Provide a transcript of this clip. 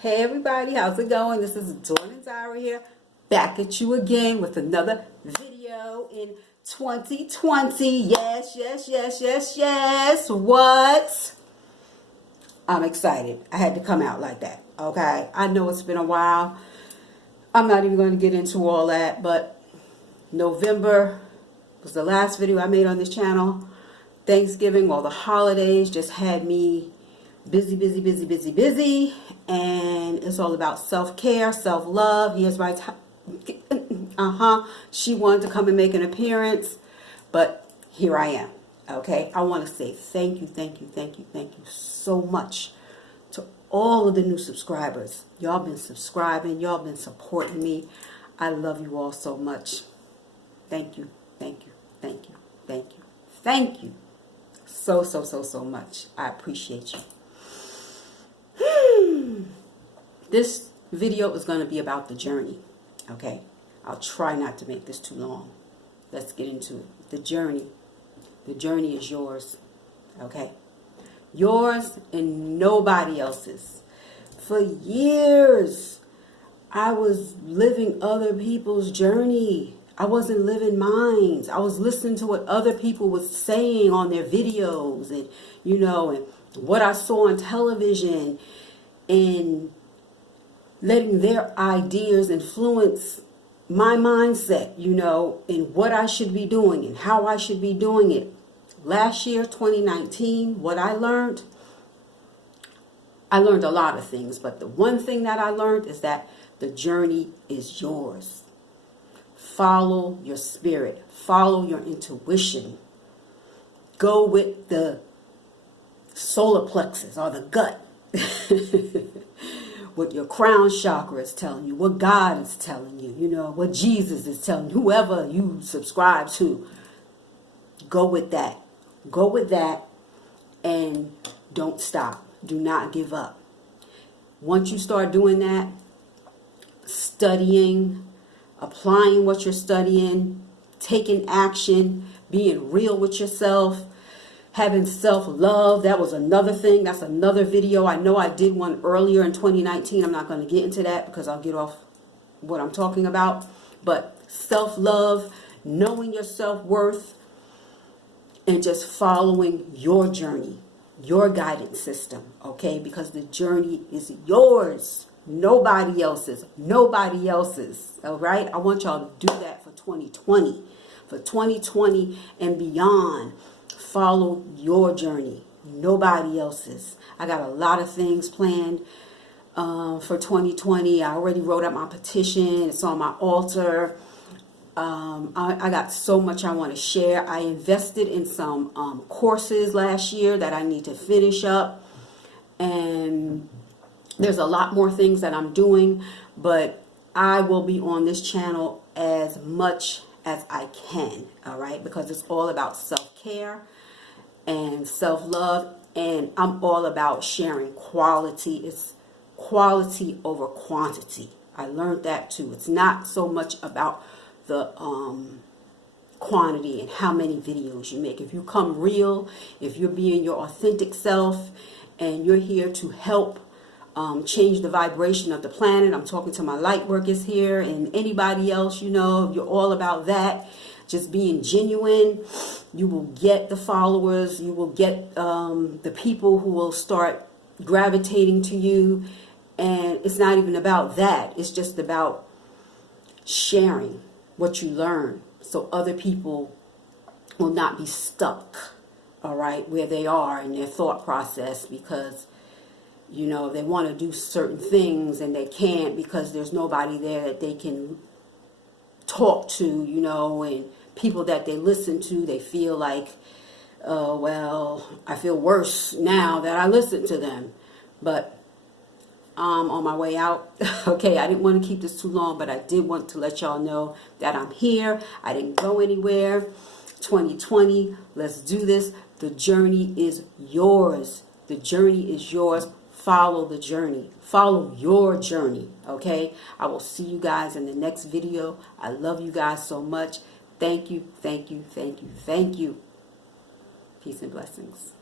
Hey everybody, how's it going? This is Ndyria here, back at you again with another video in 2020. Yes. What? I'm excited. I had to come out like that, okay? I know it's been a while. I'm not even going to get into all that, but November was the last video I made on this channel. Thanksgiving, all the holidays just had me busy, and it's all about self-care, self-love. Here's my she wanted to come and make an appearance, but here I am. Okay, I want to say thank you so much to all of the new subscribers. Y'all been subscribing, y'all been supporting me. I love you all so much. Thank you so much. I appreciate you. This video is going to be about the journey, okay? I'll try not to make this too long. Let's get into it. The journey is yours, okay? Yours and nobody else's. For years, I was living other people's journey. I wasn't living mine. I was listening to what other people was saying on their videos and, and what I saw on television, and letting their ideas influence my mindset, and what I should be doing and how I should be doing it. Last year, 2019, what I learned a lot of things, but the one thing that I learned is that the journey is yours. Follow your spirit. Follow your intuition. Go with the solar plexus or the gut. What your crown chakra is telling you, what God is telling you, what Jesus is telling you, whoever you subscribe to. Go with that. Go with that and don't stop. Do not give up. Once you start doing that, studying, applying what you're studying, taking action, being real with yourself, having self-love. That was another thing. That's another video. I know I did one earlier in 2019. I'm not going to get into that because I'll get off what I'm talking about. But self-love, knowing your self-worth, and just following your journey, your guidance system, okay? Because the journey is yours. Nobody else's. Nobody else's. All right? I want y'all to do that for 2020. For 2020 and beyond. Follow your journey. Nobody else's. I got a lot of things planned for 2020. I already wrote up my petition. It's on my altar. I got so much I want to share. I invested in some courses last year that I need to finish up. And there's a lot more things that I'm doing, but I will be on this channel as much as I can, all right? Because it's all about self-care and self-love, and I'm all about sharing quality. It's quality over quantity. I learned that too. It's not so much about the quantity and how many videos you make. If you come real, if you're being your authentic self, and you're here to help change the vibration of the planet. I'm talking to my light workers here and anybody else, you're all about that. Just being genuine. You will get the followers. You will get the people who will start gravitating to you. And it's not even about that. It's just about sharing what you learn so other people will not be stuck, all right, where they are in their thought process because they want to do certain things and they can't because there's nobody there that they can talk to, and people that they listen to, they feel like, well, I feel worse now that I listen to them. But I'm on my way out. Okay, I didn't want to keep this too long, but I did want to let y'all know that I'm here. I didn't go anywhere. 2020, let's do this. The journey is yours. The journey is yours. Follow the journey. Follow your journey, okay? I will see you guys in the next video. I love you guys so much. Thank you. Peace and blessings.